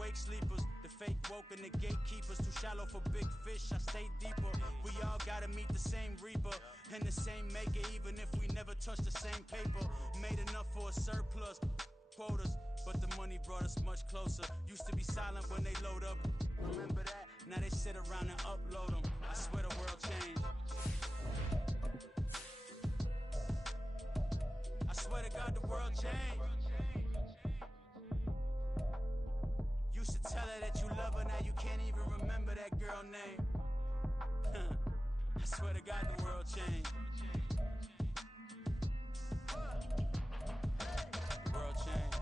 awake sleepers, the fake woke and the gatekeepers. Too shallow for big fish, I stay deeper. We all gotta meet the same reaper and the same maker, even if we never touch the same paper. Made enough for a surplus quotas, but the money brought us much closer. Used to be silent when they load up, remember that? Now they sit around and upload them. I swear the world changed. I swear to God the world changed. Used to tell her that you love her, now you can't even remember that girl name. I swear to God the world changed. The world changed.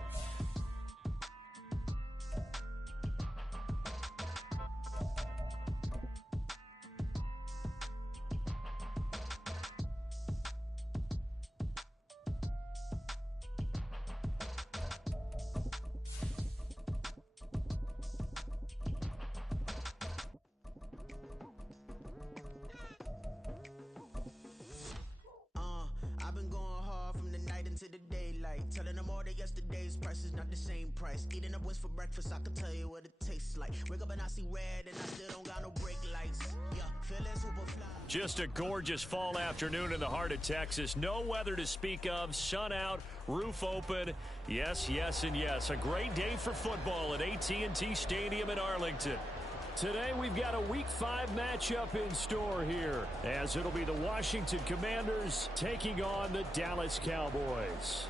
I've been going hard from the night into the daylight, telling them all that yesterday's price is not the same price. Eating up wings for breakfast, I can tell you what it tastes like. Wake up and I see red and I still don't got no brake lights. Yeah, feeling super fly. Just a gorgeous fall afternoon in the heart of Texas. No weather to speak of, sun out, roof open. Yes, yes, and yes. A great day for football at AT&T Stadium in Arlington. Today we've got a Week 5 matchup in store here, as it'll be the Washington Commanders taking on the Dallas Cowboys.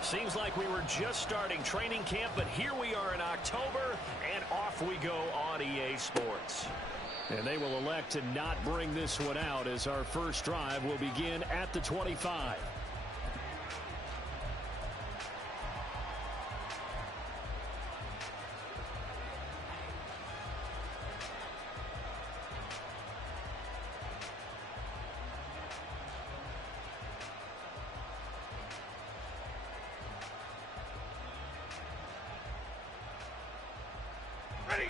Seems like we were just starting training camp, but here we are in October, and off we go on EA Sports. And they will elect to not bring this one out, as our first drive will begin at the 25. Ready?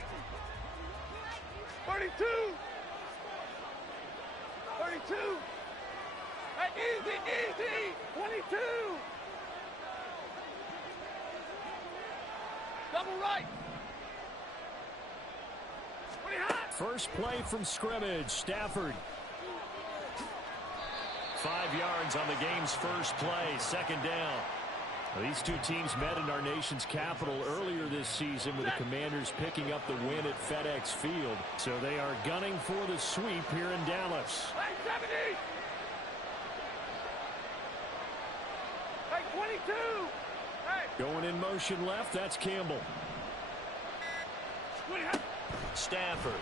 32! 32! Hey, easy, easy! 22! Double right! 20 high! First play from scrimmage, Stafford. 5 yards on the game's first play, second down. Well, these two teams met in our nation's capital earlier this season, with the Commanders picking up the win at FedEx Field. So they are gunning for the sweep here in Dallas. Hey, 70! Hey, 22! Hey! Going in motion left, that's Campbell. 20 high! Stafford.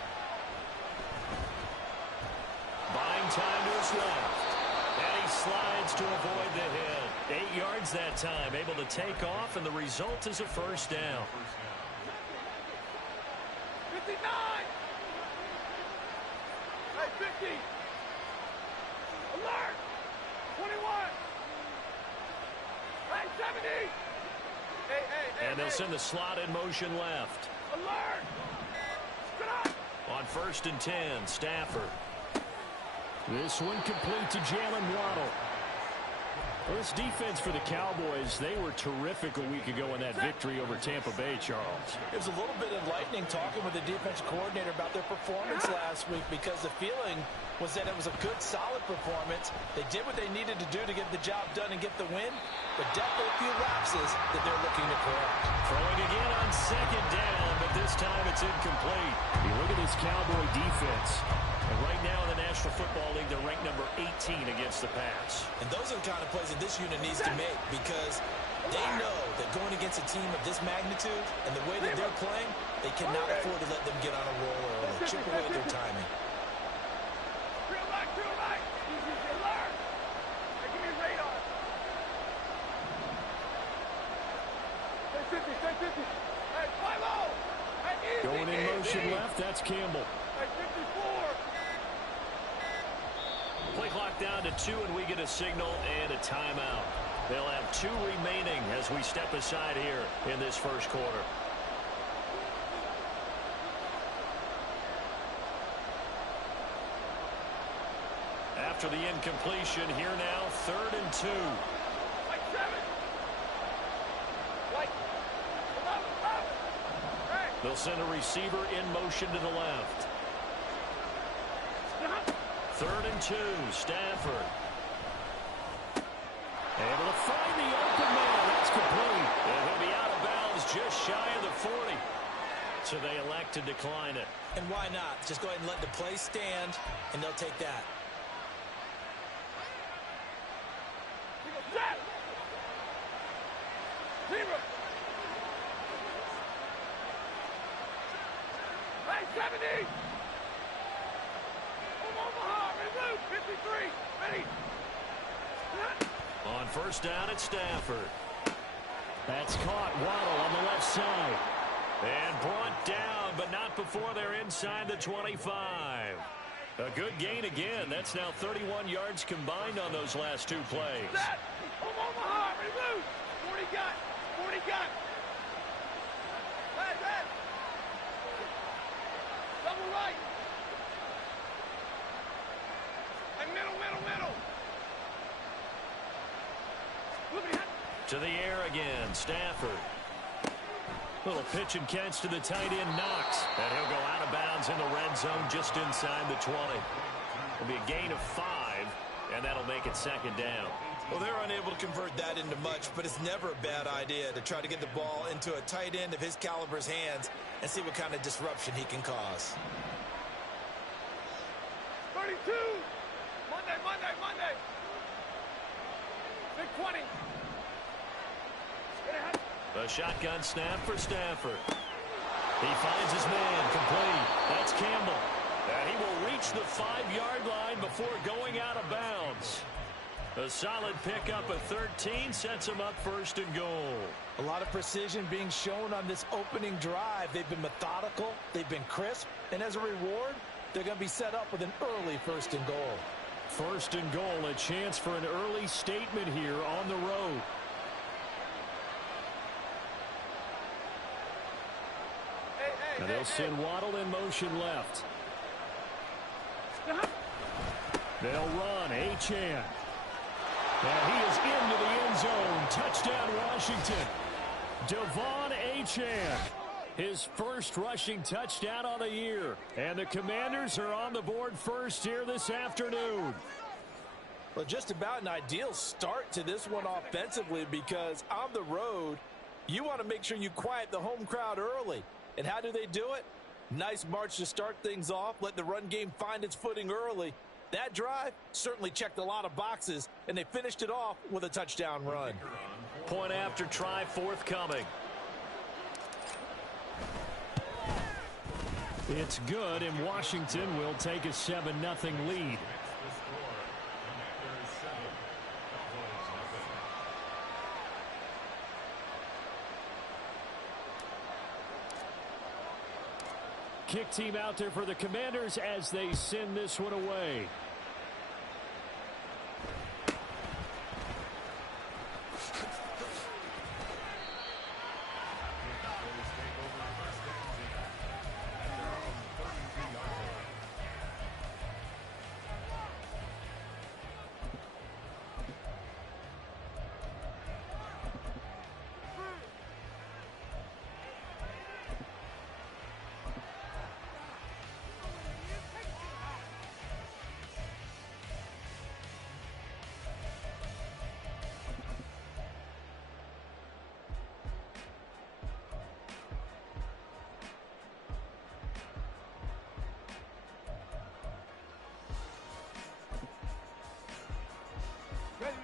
Buying time to his left. And he slides to avoid the hit. 8 yards that time, able to take off, and the result is a first down. 59! Hey, 50! Alert! 21! Hey, 70! Hey, and they'll send the slot in motion left. Alert! Get up! On 1st and 10, Stafford. This one complete to Jalen Waddle. Well, this defense for the Cowboys, they were terrific a week ago in that victory over Tampa Bay, Charles. It was a little bit enlightening talking with the defense coordinator about their performance last week, because the feeling was that it was a good, solid performance. They did what they needed to do to get the job done and get the win, but definitely a few lapses that they're looking to correct. Throwing again on second down, but this time it's incomplete. You look at this Cowboy defense. And right now in the National Football League, they're ranked number 18 against the pass. And those are the kind of plays that this unit needs to make, because they know that going against a team of this magnitude and the way that they're playing, they cannot afford to let them get on a roll early. Chip away at their timing. Real right, real right! Alert! Hey, give me a radar! Stay 50, stay 50! Hey, 5-0! Hey, easy, going in motion easy. left, that's Campbell. Hey, 54! Play clock down to 2, and we get a signal and a timeout. They'll have 2 remaining as we step aside here in this first quarter. after the incompletion. Here now, 3rd and 2. Like 7. Like 11. Hey. They'll send a receiver in motion to the left. 3rd and 2, Stafford. Able to find the open man. That's complete. And he'll be out of bounds just shy of the 40. So they elect to decline it. And why not? Just go ahead and let the play stand, and they'll take that. Set. 0. Hey, 70. Omaha, remove. 53. Ready. On 1st down, it's Stafford. That's caught. Waddle on the left side. And brought down, but not before they're inside the 25. A good gain again. That's now 31 yards combined on those last 2 plays. Set. Omaha, remove. 40 got. 40 got. Red. Double right. And middle. To the air again, Stafford. Little pitch and catch to the tight end, Knox. And he'll go out of bounds in the red zone just inside the 20. It'll be a gain of 5, and that'll make it 2nd down. Well, they're unable to convert that into much, but it's never a bad idea to try to get the ball into a tight end of his caliber's hands and see what kind of disruption he can cause. 32. Monday. Big 20. A shotgun snap for Stafford. He finds his man, complete. That's Campbell. And he will reach the 5-yard line before going out of bounds. A solid pickup of 13 sets him up 1st and goal. A lot of precision being shown on this opening drive. They've been methodical, they've been crisp, and as a reward, they're going to be set up with an early 1st and goal. 1st and goal, a chance for an early statement here on the road. And they'll send Waddle in motion left. They'll run Achane. And he is into the end zone. Touchdown, Washington. Devon Achane. His 1st rushing touchdown on the year. And the Commanders are on the board first here this afternoon. Well, just about an ideal start to this one offensively, because on the road, you want to make sure you quiet the home crowd early. And how do they do it? Nice march to start things off. Let the run game find its footing early. That drive certainly checked a lot of boxes, and they finished it off with a touchdown run. Point after try forthcoming. It's good, and Washington will take a 7-0 lead. Kick team out there for the Commanders as they send this one away.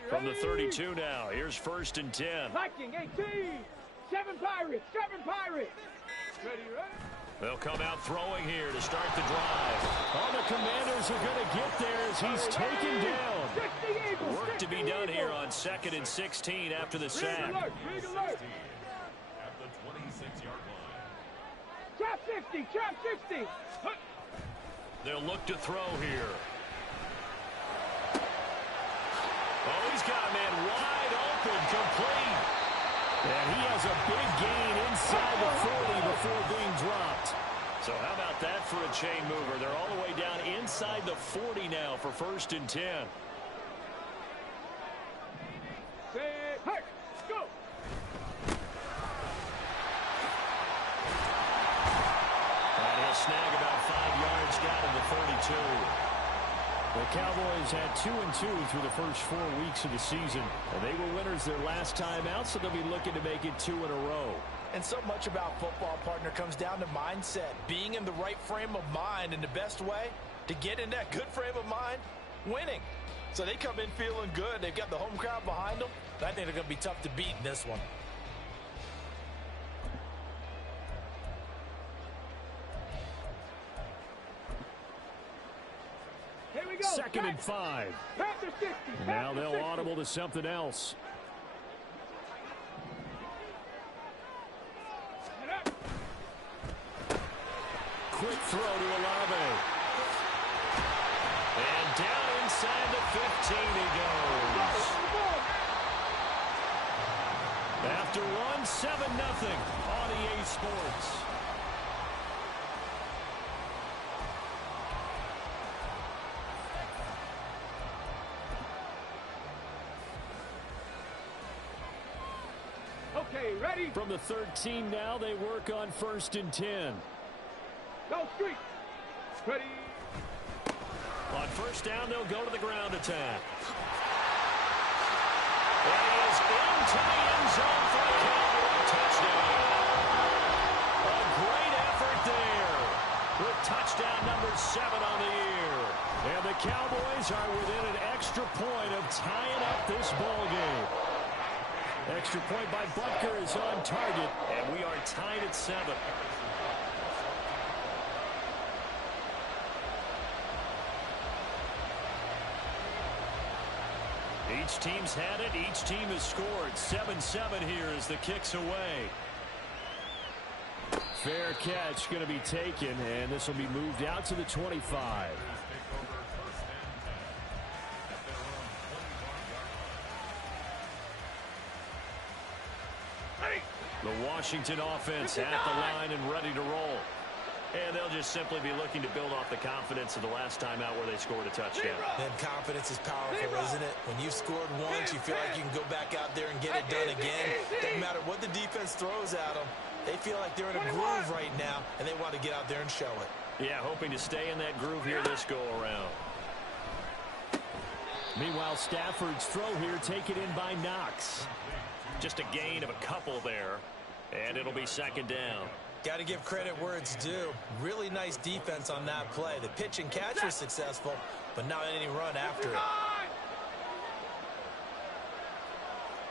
From the 32 now, here's 1st and 10. Viking 18. 7 Pirates. Ready. They'll come out throwing here to start the drive. Oh, the Commanders are going to get there as he's taken down. Work to be done here on 2nd and 16 after the sack. Rig alert. At the 26-yard line. Trap 60. They'll look to throw here. Oh, he's got a man wide open, complete. And he has a big gain inside the 40 before being dropped. So how about that for a chain mover? They're all the way down inside the 40 now for 1st and 10. Say, hey, go! And he'll snag about 5 yards down to the 32. The Cowboys had 2-2 through the first 4 weeks of the season. And they were winners their last time out, so they'll be looking to make it 2 in a row. And so much about football, partner, comes down to mindset. Being in the right frame of mind, and the best way to get in that good frame of mind, winning. So they come in feeling good. They've got the home crowd behind them. I think they're going to be tough to beat in this one. Here we go. 2nd and 5. Panther 60. Now they'll audible to something else. Quick throw to Olave. And down inside the 15 he goes. After one, 7-0 on EA Sports. Okay, ready? From the 13 now, they work on 1st and 10. Go street. Ready. On 1st down, they'll go to the ground attack. And he is into the end zone for a Cowboy touchdown. A great effort there with touchdown number 7 on the year. And the Cowboys are within an extra point of tying up this ball game. Extra point by Butker is on target, and we are tied at 7. Each team's had it. Each team has scored. 7-7 here as the kick's away. Fair catch going to be taken, and this will be moved out to the 25. The Washington offense at the line and ready to roll. And they'll just simply be looking to build off the confidence of the last time out where they scored a touchdown. That confidence is powerful, isn't it? When you've scored once, you feel like you can go back out there and get it done again. Doesn't matter what the defense throws at them. They feel like they're in a groove right now, and they want to get out there and show it. Yeah, hoping to stay in that groove here this go-around. Meanwhile, Stafford's throw here taken in by Knox. Just a gain of a couple there, and it'll be 2nd down. Got to give credit where it's due. Really nice defense on that play. The pitch and catch was successful, but not any run after it.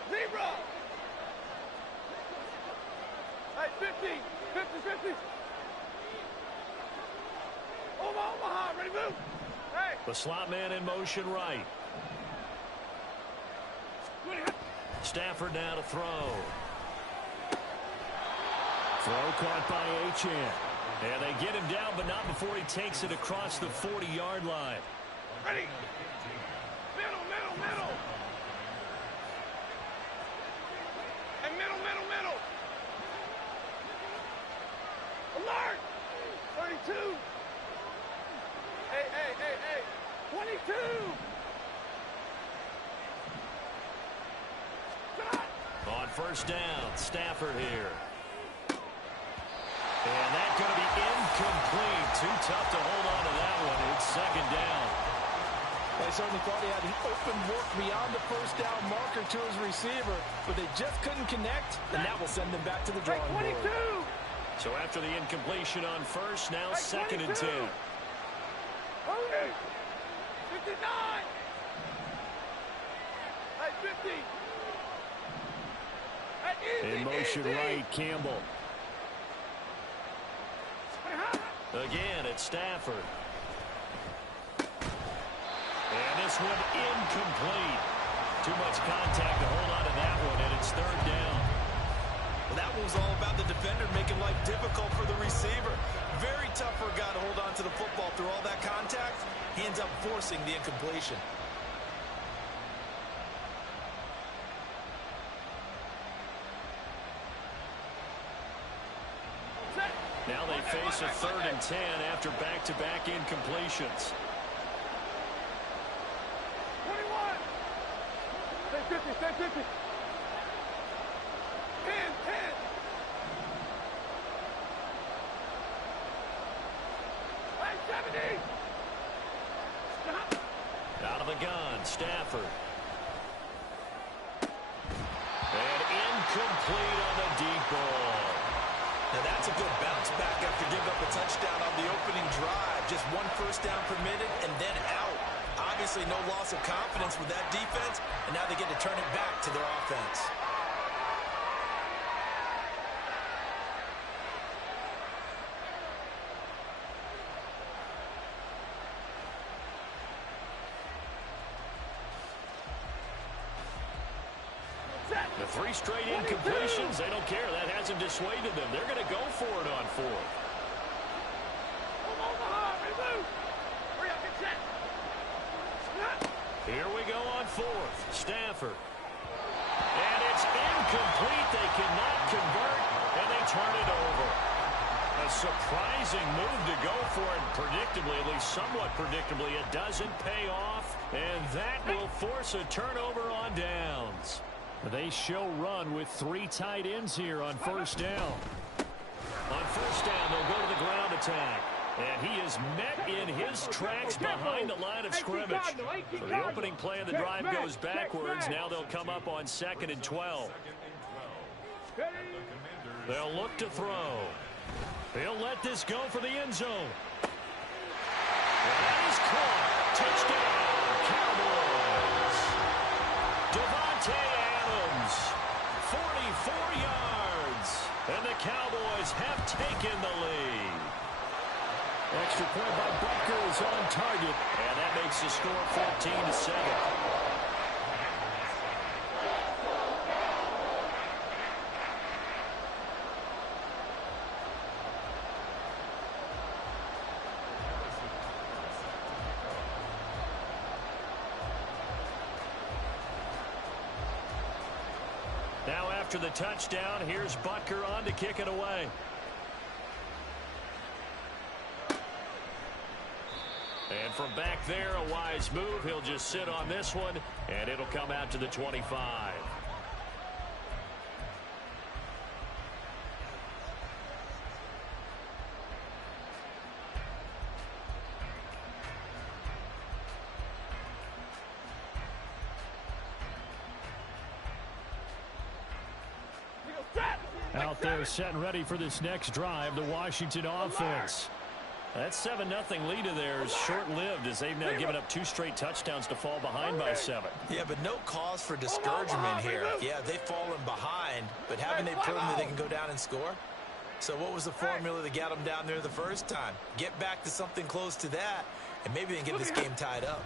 Zebra! Hey, 50. Omaha, ready, move! Hey! The slot man in motion right. Stafford now to throw. Throw caught by Achane. And they get him down, but not before he takes it across the 40-yard line. Ready! Middle! And middle! Alert! 32! Hey! 22! On 1st down, Stafford here. And that's going to be incomplete. Too tough to hold on to that one. It's 2nd down. They certainly thought he had an open work beyond the 1st down marker to his receiver, but they just couldn't connect, and that will send them back to the drawing board. 22! So after the incompletion on 1st, now 2nd and 10. 59! Hey, 50! In motion right, Campbell. Again, it's Stafford. And this one incomplete. Too much contact to hold on to that one, and it's 3rd down. Well, that one was all about the defender making life difficult for the receiver. Very tough for a guy to hold on to the football through all that contact. He ends up forcing the incompletion. Now they face force a 3rd and 10 after back-to-back incompletions. 21. Stay 50, stay 50. 10, 10. Hey, 70. Stop. Out of the gun, Stafford. And incomplete on the deep ball. Now that's a good bounce back after giving up a touchdown on the opening drive. Just 1 first down permitted and then out. Obviously no loss of confidence with that defense, and now they get to turn it back to their offense. The 3 straight incompletions, they don't care. That hasn't dissuaded them. They're going to go for it on 4th. Here we go on 4th. Stafford. And it's incomplete. They cannot convert, and they turn it over. A surprising move to go for it. Predictably, at least somewhat predictably, it doesn't pay off, and that will force a turnover on downs. They show run with 3 tight ends here on 1st down. On 1st down, they'll go to the ground attack. And he is met in his tracks behind the line of scrimmage. So the opening play of the drive goes backwards. Now they'll come up on 2nd and 12. They'll look to throw. He'll let this go for the end zone. And that is caught. Touchdown, Cowboys. Devontae Adams, 44 yards. And the Cowboys have taken the lead. Extra point by Butker is on target, and that makes the score 14-7. Now after the touchdown, here's Butker on to kick it away. And from back there, a wise move. He'll just sit on this one, and it'll come out to the 25. Out there setting ready for this next drive, the Washington offense. That 7-0 lead of theirs short-lived as they've now given up 2 straight touchdowns to fall behind by 7. Yeah, but no cause for discouragement here. Yeah, they've fallen behind, but haven't they proven that they can go down and score? So what was the formula that got them down there the first time? Get back to something close to that, and maybe they can get this game tied up.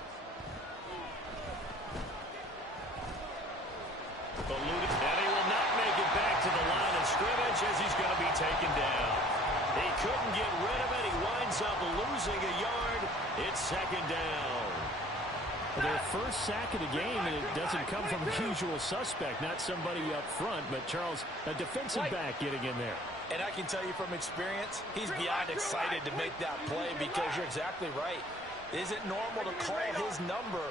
And he will not make it back to the line of scrimmage as he's going to be taken down. He couldn't get rid of it. He winds up losing a yard. It's 2nd down. Well, their first sack of the game, and it doesn't come from a usual suspect, not somebody up front, but Charles, a defensive back getting in there. And I can tell you from experience, he's beyond excited to make that play because you're exactly right. Is it normal to call his number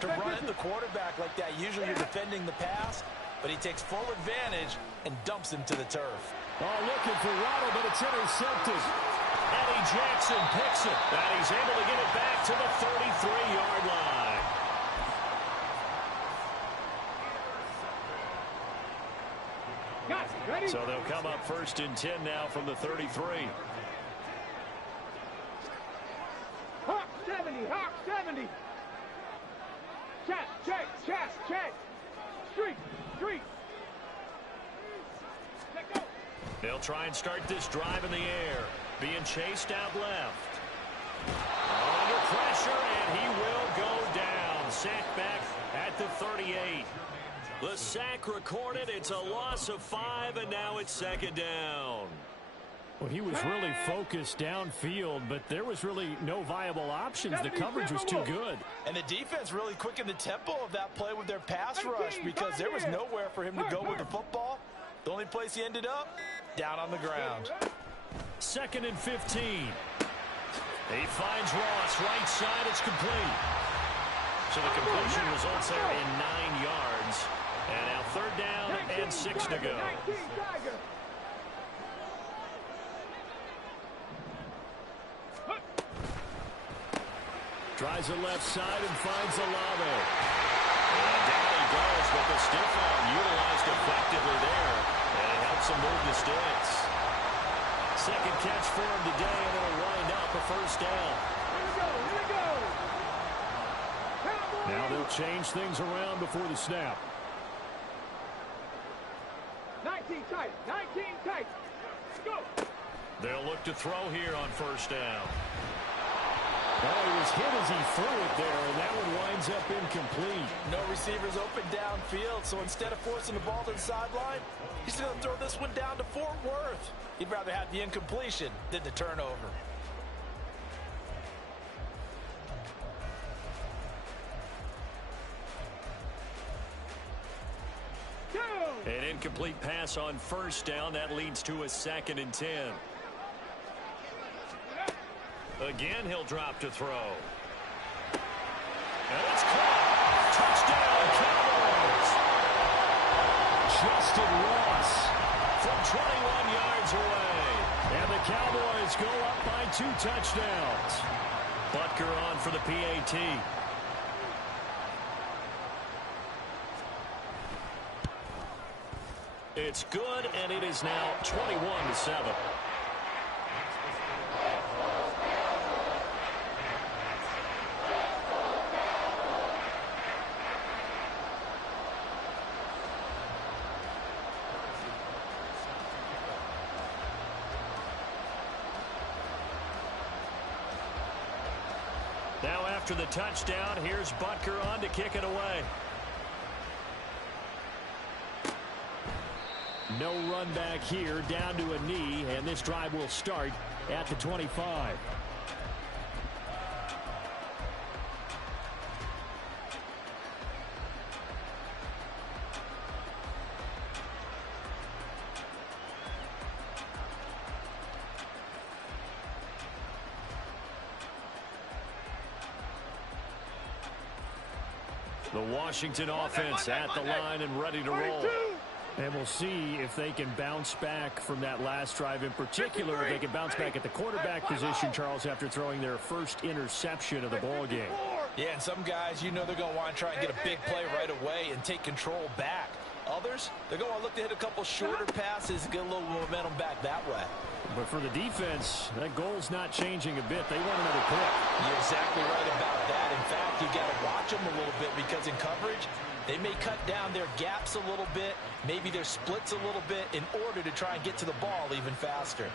to run at the quarterback like that? Usually you're defending the pass, but he takes full advantage and dumps him to the turf. Oh, looking for Waddle, but it's intercepted. Eddie Jackson picks it, and he's able to get it back to the 33-yard line. So they'll come up 1st and 10 now from the 33. Hawk 70, Hawk 70. Check. Street. Let go. They'll try and start this drive in the air. Being chased out left. Under pressure, and he will go down. Sacked back at the 38. The sack recorded. It's a loss of 5, and now it's 2nd down. Well, he was really focused downfield, but there was really no viable options. The coverage was too good. And the defense really quickened the tempo of that play with their pass rush because there was nowhere for him to go with the football. The only place he ended up, down on the ground. 2nd and 15. He finds Ross, right side, it's complete. So the completion results there in 9 yards. And now 3rd down and 6 to go. Tries the left side and finds Olave. And down he goes, but the stiff arm utilized effectively there. And it helps him move the sticks. 2nd catch for him today, and it'll wind up a 1st down. Here we go. Now they'll change things around before the snap. 19 tight. 19 tight. Go. They'll look to throw here on 1st down. Well, he was hit as he threw it there, and that one winds up incomplete. No receivers open downfield, so instead of forcing the ball to the sideline, he's going to throw this one down to Fort Worth. He'd rather have the incompletion than the turnover. An incomplete pass on 1st down. That leads to a 2nd and 10. Again, he'll drop to throw. And it's caught. Touchdown, Cowboys. Justin Ross From 21 yards away. and the Cowboys go up by 2 touchdowns. Butker on for the PAT. It's good, and it is now 21-7. Now after the touchdown, here's Butker on to kick it away. No run back here, down to a knee, and this drive will start at the 25. The Washington offense at the line and ready to roll. And we'll see if they can bounce back from that last drive in particular. If they can bounce back at the quarterback position, Charles, after throwing their first interception of the ball game. Yeah, and some guys, you know they're going to want to try and get a big play right away and take control back. Others, they're going to look to hit a couple shorter passes and get a little momentum back that way. But for the defense, that goal's not changing a bit. They want another pick. You're exactly right about that. In fact, you got to watch them a little bit because in coverage, they may cut down their gaps a little bit, maybe their splits a little bit in order to try and get to the ball even faster.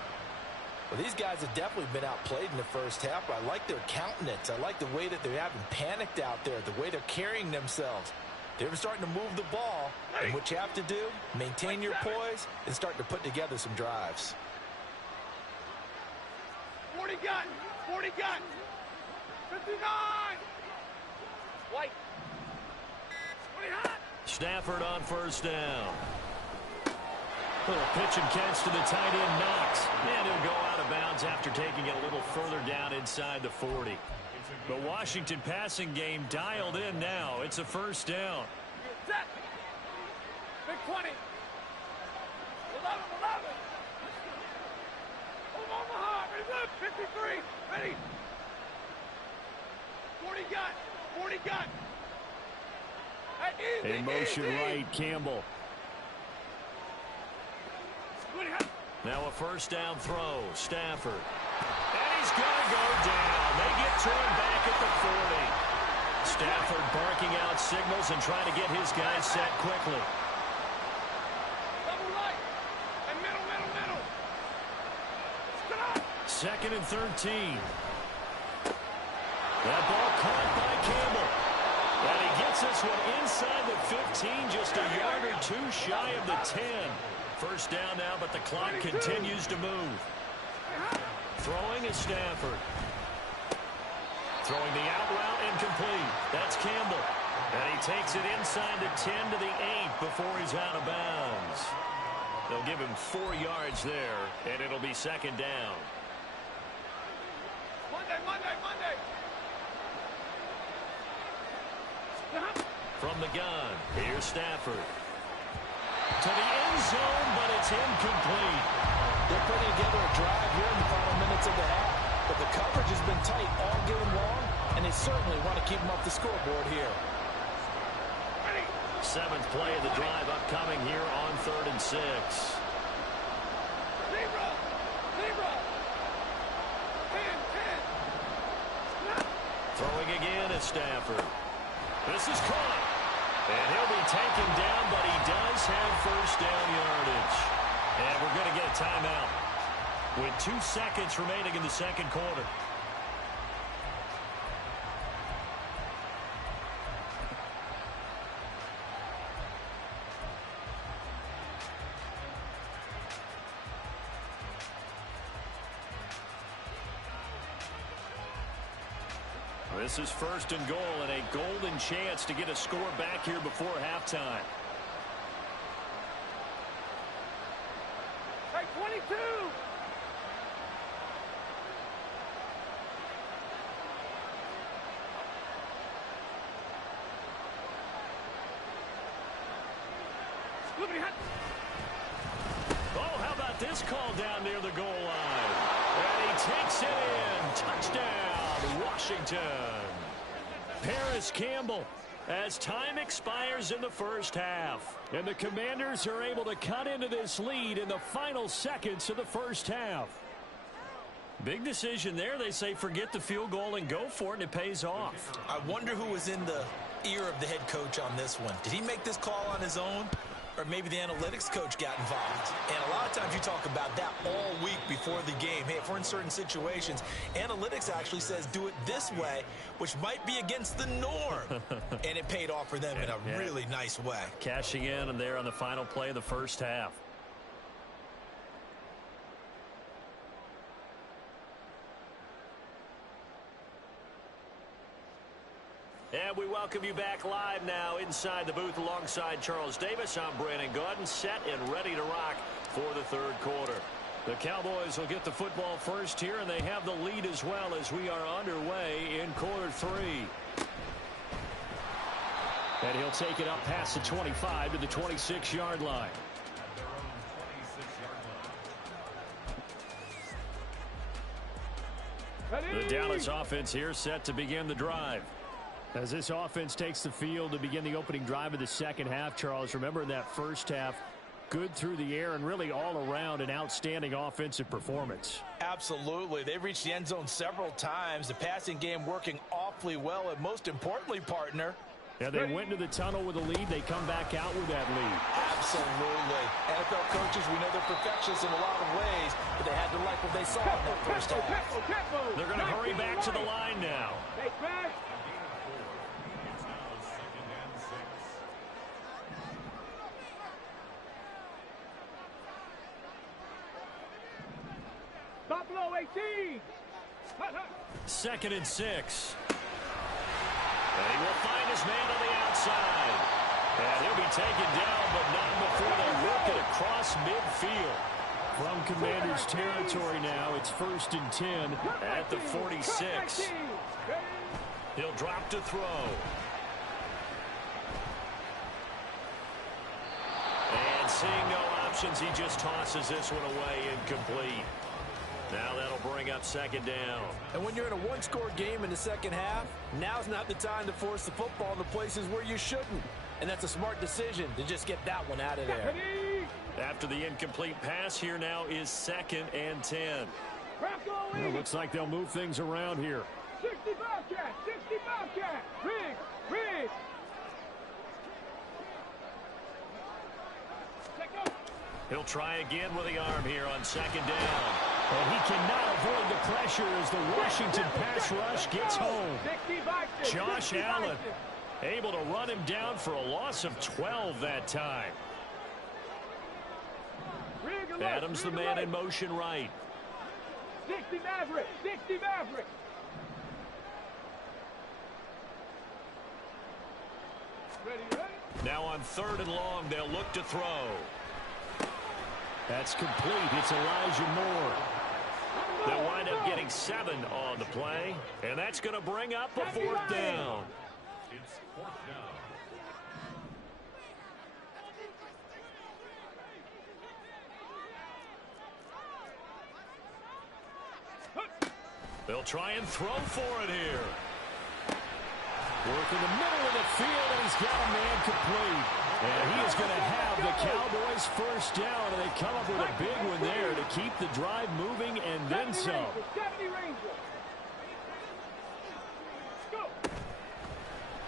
Well, these guys have definitely been outplayed in the first half. I like their countenance. I like the way that they haven't panicked out there, the way they're carrying themselves. They're starting to move the ball, and what you have to do, maintain your poise and start to put together some drives. 40 gun! 40 gun! 59! White! 20 hot! Stafford on 1st down. Little pitch and catch to the tight end, Knox. And he'll go out of bounds after taking it a little further down inside the 40. The Washington passing game dialed in now. It's a 1st down. Set! Big 20! 11! 11! Omaha! Ready, good! 53! Ready! 40 gun! 40 gun! In motion right, Campbell. Now a 1st down throw. Stafford. And he's going to go down. They get to him back at the 40. Stafford barking out signals and trying to get his guys set quickly. Double right! And middle! 2nd and 13. That ball caught by Campbell. And he gets this one inside the 15, just a yard or 2 shy of the 10. 1st down now, but the clock continues to move. Throwing is Stafford. Throwing the out route incomplete. That's Campbell. And he takes it inside the 10 to the 8 before he's out of bounds. They'll give him 4 yards there, and it'll be second down. Monday. From the gun, here's Stafford. To the end zone, but it's incomplete. They're putting together a drive here in the final minutes of the half, but the coverage has been tight all game long, and they certainly want to keep them off the scoreboard here. 7th play of the drive upcoming here on 3rd and 6. Zebra. 10. Throwing again is Stafford. This is caught. And he'll be taken down, but he does have first down yardage. And we're going to get a timeout with 2 seconds remaining in the second quarter. This is 1st and goal and a golden chance to get a score back here before halftime. Hey, 22. Oh, how about this call down near the goal line? And he takes it in. Touchdown, Washington. Paris Campbell as time expires in the first half. And the Commanders are able to cut into this lead in the final seconds of the first half. Big decision there. They say forget the field goal and go for it, and it pays off. I wonder who was in the ear of the head coach on this one. Did he make this call on his own? Or maybe the analytics coach got involved. And a lot of times you talk about that all week before the game. Hey, if we're in certain situations, analytics actually says do it this way, which might be against the norm. And it paid off for them in a really nice way. Cashing in and there on the final play of the first half. And we welcome you back live now inside the booth alongside Charles Davis. I'm Brandon Gaudin, set and ready to rock for the third quarter. The Cowboys will get the football first here, and they have the lead as well as we are underway in quarter 3. And he'll take it up past the 25 to the 26-yard line. The Dallas offense here set to begin the drive. As this offense takes the field to begin the opening drive of the second half, Charles, remember in that first half, good through the air and really all around an outstanding offensive performance. Absolutely. They've reached the end zone several times. The passing game working awfully well, and most importantly, partner, yeah, they went into the tunnel with a lead. They come back out with that lead. Absolutely. NFL coaches, we know they're perfectionists in a lot of ways, but they had to like what they saw in that first half. They're going to hurry back to the line now. Buffalo 18. 2nd and 6. And he will find his man on the outside. And he'll be taken down, but not before they work it across midfield. From Commanders territory now, it's 1st and 10 at the 46. He'll drop to throw. And seeing no options, he just tosses this one away incomplete. Now that'll bring up 2nd down. And when you're in a one-score game in the second half, now's not the time to force the football in the places where you shouldn't. And that's a smart decision to just get that one out of there. After the incomplete pass, here now is 2nd and 10. Well, looks like they'll move things around here. 60 Bobcat, 60 Bobcat. Riggs. He'll try again with the arm here on 2nd down. And he cannot avoid the pressure as the Washington pass rush gets home. Josh Allen able to run him down for a loss of 12 that time. Adams the man in motion right. 60 Maverick, 60 Maverick. Ready. Now on 3rd and long, they'll look to throw. That's complete. It's Elijah Moore. They'll wind up getting 7 on the play, and that's going to bring up a 4th down. It's 4th down. They'll try and throw for it here. Work in the middle of the field, and he's got a man complete. And he is going to have the Cowboys first down, and they come up with a big one there to keep the drive moving and then some.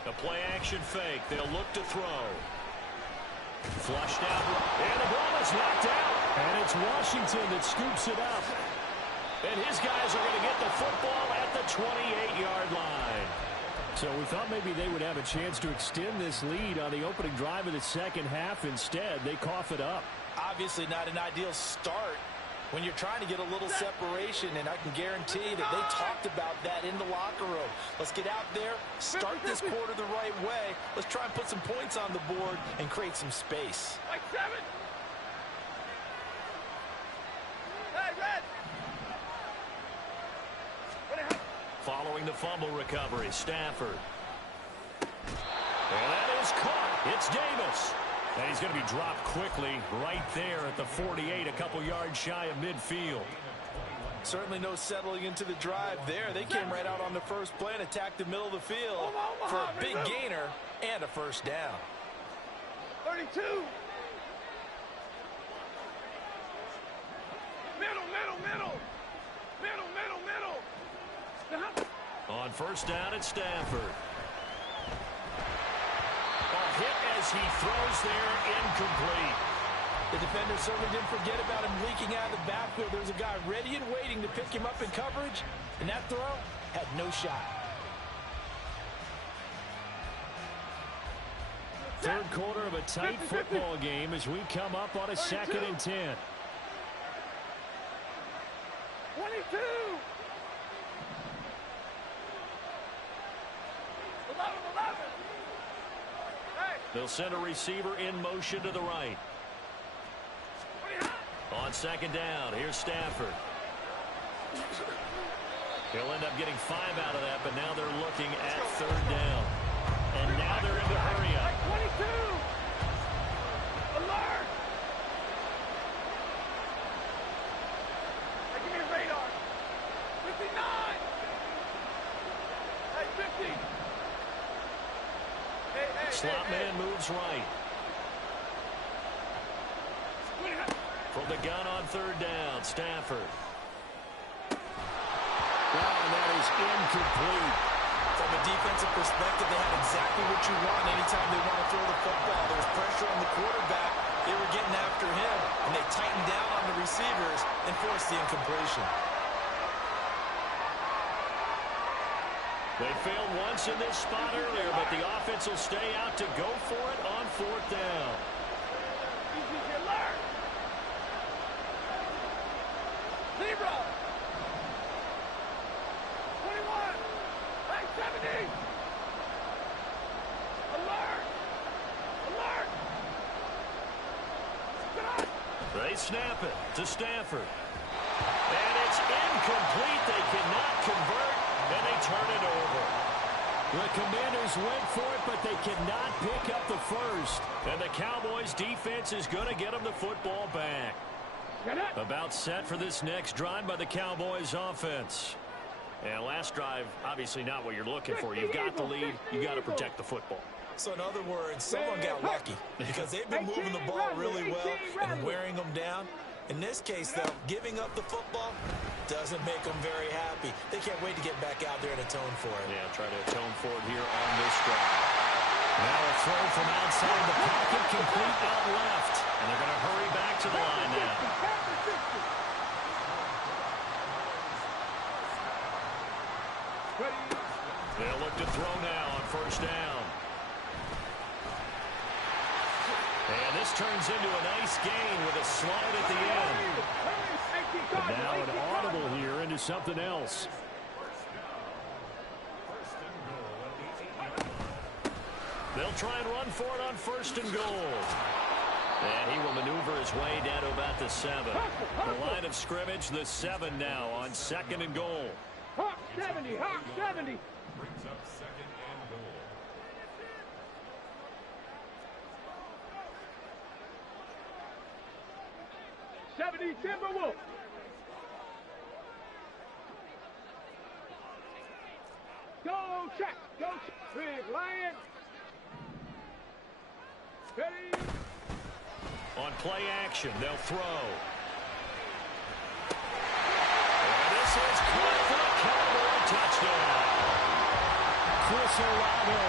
A play-action fake. They'll look to throw. Flushed out, and the ball is knocked out. And it's Washington that scoops it up. And his guys are going to get the football at the 28-yard line. So we thought maybe they would have a chance to extend this lead on the opening drive of the second half. Instead, they cough it up. Obviously not an ideal start when you're trying to get a little separation, and I can guarantee that they talked about that in the locker room. Let's get out there, start this quarter the right way. Let's try and put some points on the board and create some space. Like 7. Hey, Red. Following the fumble recovery, Stafford. And that is caught. It's Davis. And he's going to be dropped quickly right there at the 48, a couple yards shy of midfield. Certainly no settling into the drive there. They came right out on the first play and attacked the middle of the field for a big gainer and a first down. 32. Middle. On first down, it's Stafford. A hit as he throws there, incomplete. The defender certainly didn't forget about him leaking out of the backfield. There's a guy ready and waiting to pick him up in coverage, and that throw had no shot. Third quarter of a tight football game as we come up on a 2nd and 10. 22. 11. Hey. They'll send a receiver in motion to the right. On second down, here's Stafford. He'll end up getting 5 out of that, but now they're looking at 3rd down. And now they're in the hurry up. 22. Alert. Hey, give me a radar. 59. Hey, 50. Slot man moves right. From the gun on 3rd down, Stafford. Wow, that is incomplete. From a defensive perspective, they have exactly what you want anytime they want to throw the football. There's pressure on the quarterback. They were getting after him, and they tightened down on the receivers and forced the incompletion. They failed once in this spot earlier, but the offense will stay out to go for it on 4th down. Zero. 21. Hey, 70. Alert. They snap it to Stafford. And it's incomplete. They cannot convert, and they turn it over. The Commanders went for it, but they cannot pick up the first. And the Cowboys defense is going to get them the football back. About set for this next drive by the Cowboys offense. And last drive, obviously not what you're looking for. You've got the lead. You've got to protect the football. So in other words, someone got lucky because they've been moving the ball really well and wearing them down. In this case, though, giving up the football doesn't make them very happy. They can't wait to get back out there and atone for it. Yeah, try to atone for it here on this drive. Now a throw from outside the pocket, complete out left. And they're going to hurry back to the line now. They'll look to throw now on first down. And this turns into a nice gain with a slide at the end. But now an audible here into something else. They'll try and run for it on 1st and goal. And he will maneuver his way down to about the 7. The line of scrimmage, the 7 now on 2nd and goal. Hawk 70, Hawk 70. Brings up 2nd and goal. Timberwolf. Go check. Go check. Big Lion. Ready. On play action, they'll throw. And this is caught for the Cowboy touchdown. Chris Olave,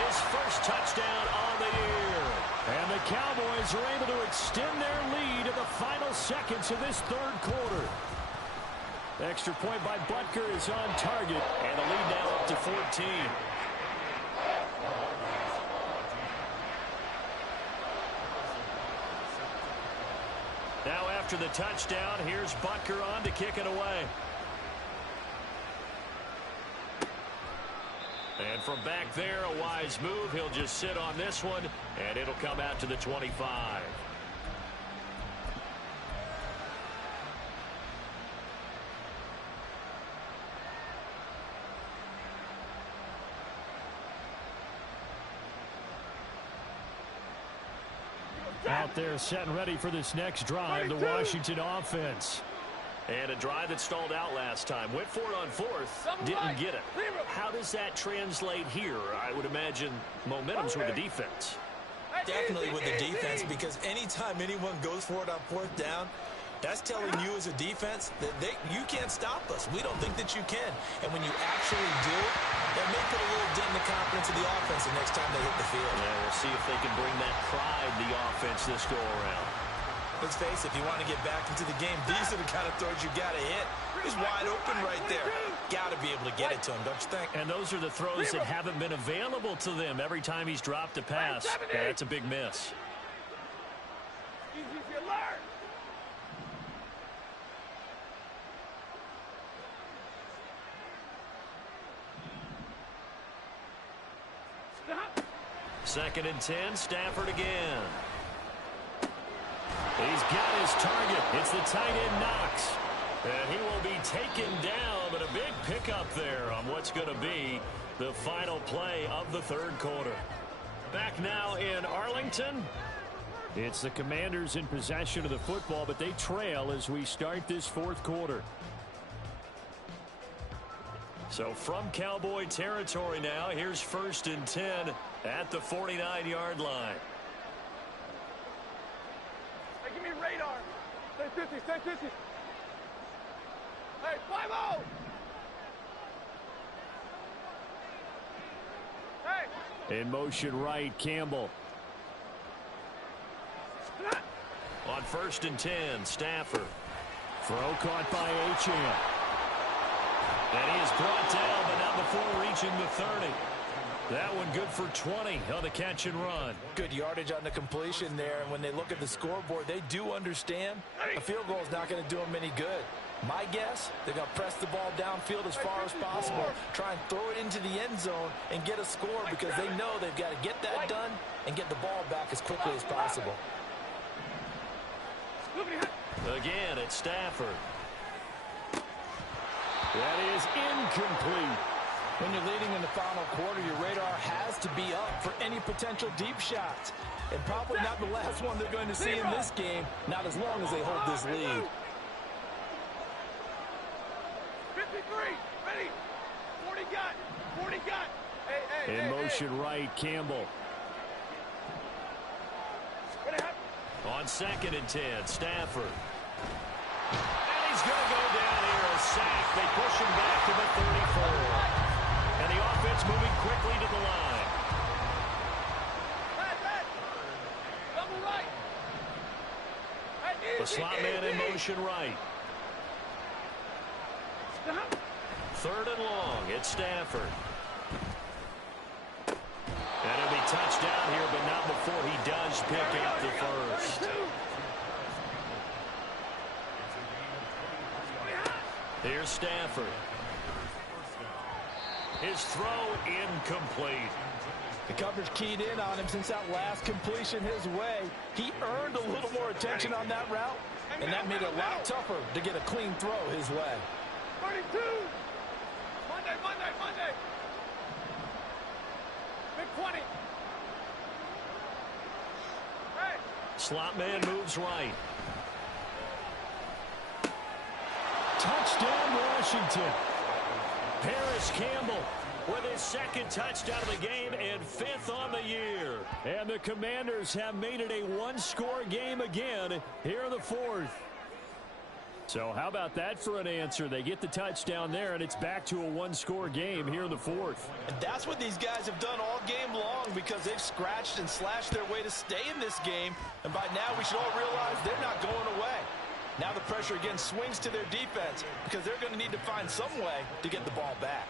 his first touchdown on the year. And the Cowboys are able to extend their lead in the final seconds of this 3rd quarter. Extra point by Butker is on target, and the lead now up to 14. Now after the touchdown, here's Butker on to kick it away. And from back there, a wise move. He'll just sit on this one, and it'll come out to the 25. Out there set and ready for this next drive, the Washington offense. And a drive that stalled out last time. Went for it on 4th, didn't get it. How does that translate here? I would imagine momentum's with the defense. Definitely with the defense, because anytime anyone goes for it on 4th down, that's telling you as a defense that you can't stop us. We don't think that you can. And when you actually do, that may put a little dent in the confidence of the offense the next time they hit the field. Yeah, we'll see if they can bring that pride, the offense, this go-around. Let's face it, if you want to get back into the game, these are the kind of throws you got to hit. He's wide open right there. Got to be able to get it to him, don't you think? And those are the throws that haven't been available to them every time he's dropped a pass. Yeah, that's a big miss. Easy as you learn. Stop. 2nd and 10, Stafford again. He's got his target. It's the tight end Knox. And he will be taken down, but a big pickup there on what's going to be the final play of the 3rd quarter. Back now in Arlington. It's the Commanders in possession of the football, but they trail as we start this 4th quarter. So from Cowboy territory now, here's 1st and 10 at the 49-yard line. Hey, give me radar. Stay 50, stay 50. Hey, 5-0. Hey. In motion right, Campbell. On 1st and 10, Stafford. Throw caught by Achane. And he is brought down, but not before reaching the 30. That one good for 20 on the catch and run. Good yardage on the completion there. And when they look at the scoreboard, they do understand a field goal is not going to do them any good. My guess, they're going to press the ball downfield as far as possible, try and throw it into the end zone and get a score, because they know they've got to get that done and get the ball back as quickly as possible. Again, it's Stafford. That is incomplete. When you're leading in the final quarter, your radar has to be up for any potential deep shots. And probably not the last one they're going to see in this game, not as long as they hold this lead. 53, ready. 40 got. 40 got. Hey, in motion right, Campbell. On 2nd and 10, Stafford. And he's going to go down here, a sack. They push him back to the 34. And the offense moving quickly to the line. Double right. The slot man in motion right. 3rd and long, it's Stafford. And he'll be touched down here, but not before he does pick up the first. Here's Stafford. His throw incomplete. The coverage keyed in on him since that last completion his way. He earned a little more attention on that route, and that made it a lot tougher to get a clean throw his way. 32. Monday. Big 20. Hey. Slot man moves right. Touchdown, Washington. Paris Campbell with his second touchdown of the game and 5th on the year. And the Commanders have made it a one-score game again here in the 4th. So how about that for an answer? They get the touchdown there, and it's back to a one-score game here in the 4th. And that's what these guys have done all game long, because they've scratched and slashed their way to stay in this game. And by now we should all realize they're not going away. Now the pressure again swings to their defense, because they're going to need to find some way to get the ball back.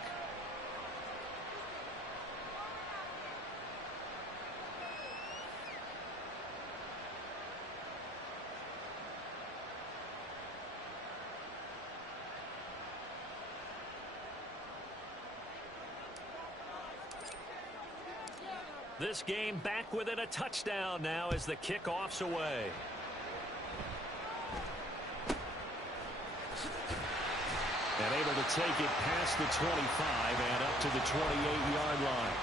This game back within a touchdown now as the kickoff's away. And able to take it past the 25 and up to the 28-yard line.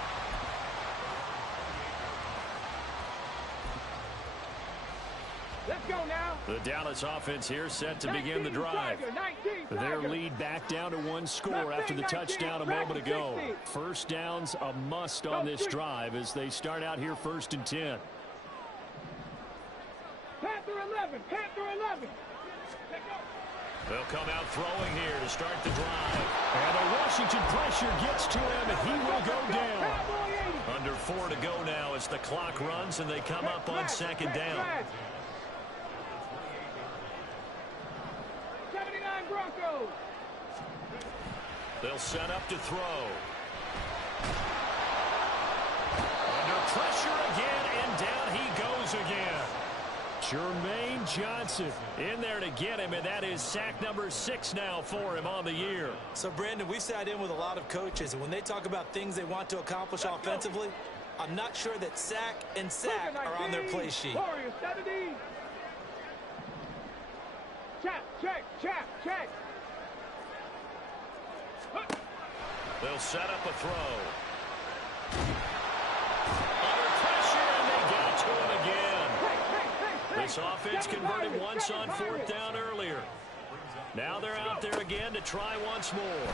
Let's go now. The Dallas offense here set to begin the drive. Their lead back down to one score after the touchdown a moment ago. First down's a must on this drive as they start out here 1st and 10. Panther 11. They'll come out throwing here to start the drive. And the Washington pressure gets to him, and he will go down. Under 4 to go now as the clock runs and they come up on 2nd down. 79 Broncos. They'll set up to throw. Under pressure again, and down he goes again. Jermaine Johnson In there to get him, and that is sack number 6 now for him on the year. So, Brandon, we sat in with a lot of coaches, and when they talk about things they want to accomplish offensively, I'm not sure that sack and sack are on their play sheet. Warriors, 70. Check. They'll set up a throw. Under pressure, and they get it to him again. This offense converted once on 4th down earlier. Now they're out there again to try once more.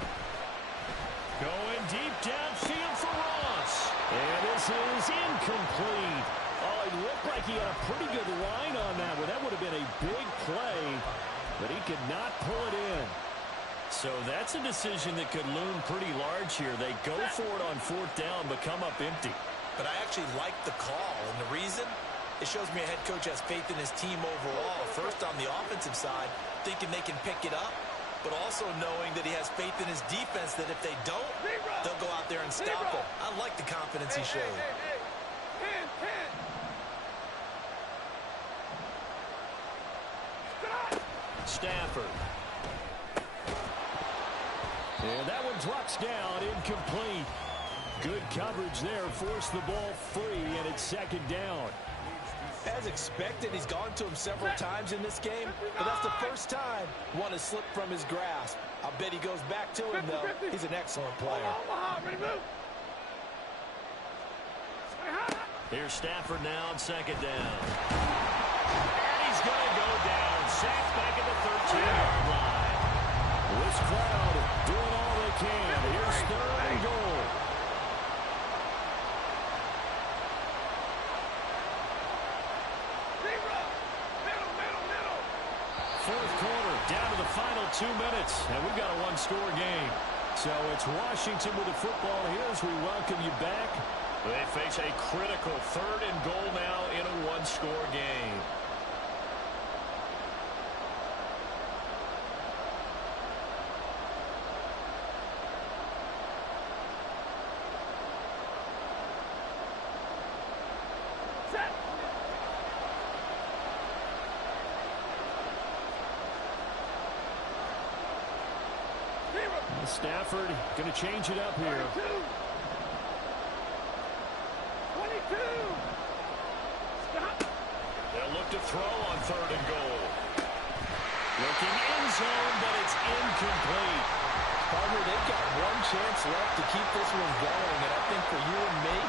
Going deep downfield for Ross. And this is incomplete. Oh, it looked like he had a pretty good line on that one. That would have been a big play, but he could not pull it in. So that's a decision that could loom pretty large here. They go for it on 4th down, but come up empty. But I actually like the call, and the reason? It shows me a head coach has faith in his team overall. First on the offensive side, thinking they can pick it up, but also knowing that he has faith in his defense that if they don't, they'll go out there and stop them. I like the confidence he showed. Stafford. And that one drops down, incomplete. Good coverage there, forced the ball free, and it's 2nd down. As expected, he's gone to him several times in this game, but that's the first time one has slipped from his grasp. I bet he goes back to him, though. He's an excellent player. Here's Stafford now on 2nd down. And he's going to go down. Sacked back at the 13-yard line. This crowd doing all they can. Here's 3rd and goal. Fourth quarter, down to the final 2 minutes, and we've got a one-score game. So it's Washington with the football here as we welcome you back. They face a critical 3rd and goal now in a one-score game. Stafford going to change it up here. They'll look to throw on 3rd and goal. Looking in zone, but it's incomplete. Partner, they've got one chance left to keep this one going, and I think for you and me,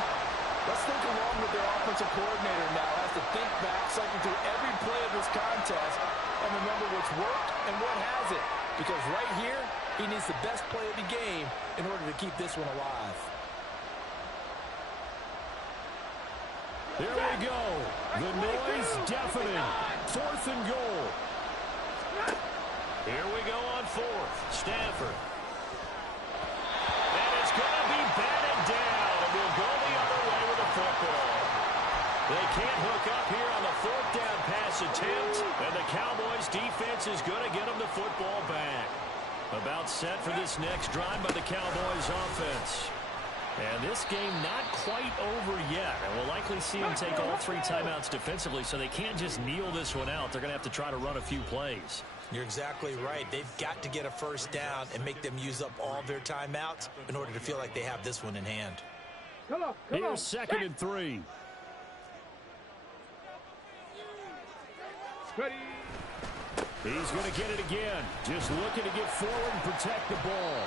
let's think along with their offensive coordinator now as to think back, cycle through every play of this contest, and remember what's worked and what hasn't. Because right here, he needs the best play of the game in order to keep this one alive. Here we go. The noise deafening. 4th and goal. Here we go on 4th. Stafford. And it's going to be batted down. And we'll go the other way with the football. They can't hook up here on the 4th down pass attempt. And the Cowboys defense is going to get them the football back. About set for this next drive by the Cowboys offense. And this game not quite over yet. And we'll likely see them take all 3 timeouts defensively, so they can't just kneel this one out. They're going to have to try to run a few plays. You're exactly right. They've got to get a first down and make them use up all their timeouts in order to feel like they have this one in hand. Here's 2nd and 3. Ready. He's going to get it again. Just looking to get forward and protect the ball.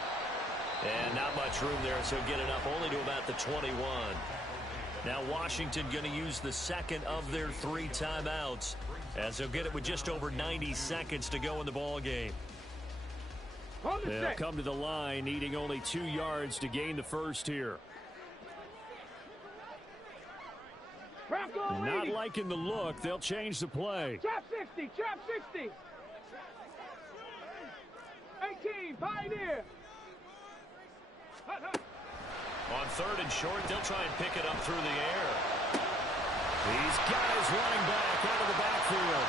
And not much room there, so get it up only to about the 21. Now Washington going to use the 2nd of their 3 timeouts, as they'll get it with just over 90 seconds to go in the ball game. They'll come to the line, needing only 2 yards to gain the first here. Not liking the look. They'll change the play. Trap 60, trap 60. 18, Pioneer. On 3rd and short, they'll try and pick it up through the air. He's got his running back out of the backfield.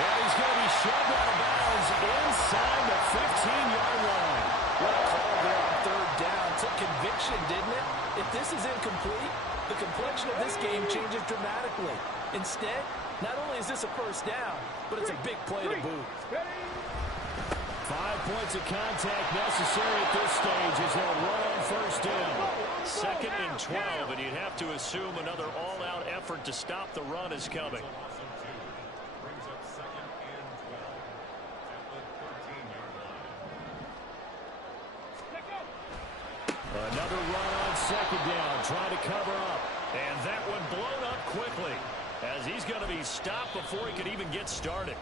Well, he's going to be shoved out of bounds inside the 15-yard line. What a call there on 3rd down. Took conviction, didn't it? If this is incomplete, the complexion of this game changes dramatically. Instead, not only is this a first down, but it's a big play to boot. 5 points of contact necessary at this stage as they'll run on first down. 2nd and 12, and you'd have to assume another all-out effort to stop the run is coming. Another run on 2nd down, trying to cover up. And that one blown up quickly, as he's going to be stopped before he could even get started.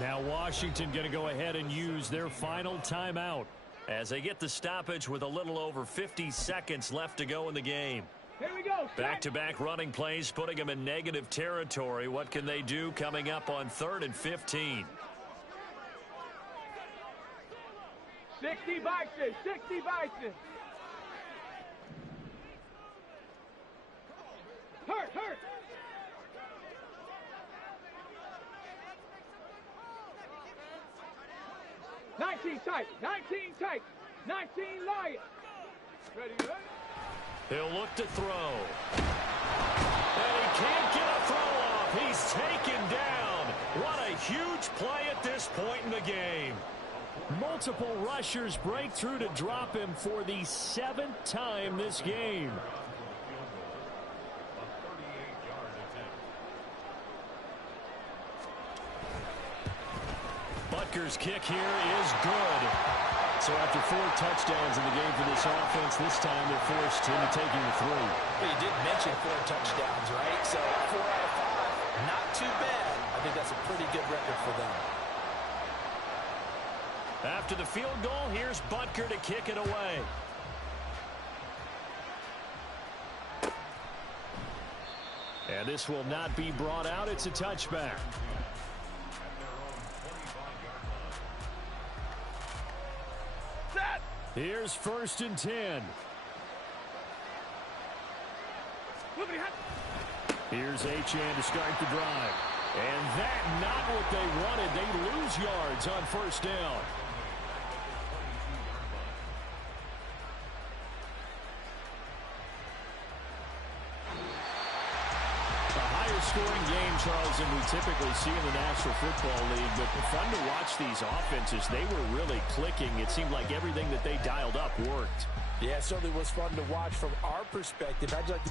Now Washington going to go ahead and use their final timeout, as they get the stoppage with a little over 50 seconds left to go in the game. Here we go. Back-to-back running plays, putting them in negative territory. What can they do coming up on 3rd and 15? 60 Bison, 60 Bison. Hurt. 19 tight, 19 Lions. Ready? He'll look to throw. And he can't get a throw off. He's taken down. What a huge play at this point in the game. Multiple rushers break through to drop him for the 7th time this game. Butker's kick here is good. So after 4 touchdowns in the game for this offense, this time they're forced into taking the 3. Well, you did mention 4 touchdowns, right? So 4 out of 5, not too bad. I think that's a pretty good record for them. After the field goal, here's Butker to kick it away. And this will not be brought out. It's a touchback. Here's 1st and 10. Here's Achane to start the drive. And that not what they wanted. They lose yards on 1st down. Scoring game, Charles, than we typically see in the National Football League, but fun to watch these offenses. They were really clicking. It seemed like everything that they dialed up worked. Yeah, it certainly was fun to watch from our perspective. How'd you like to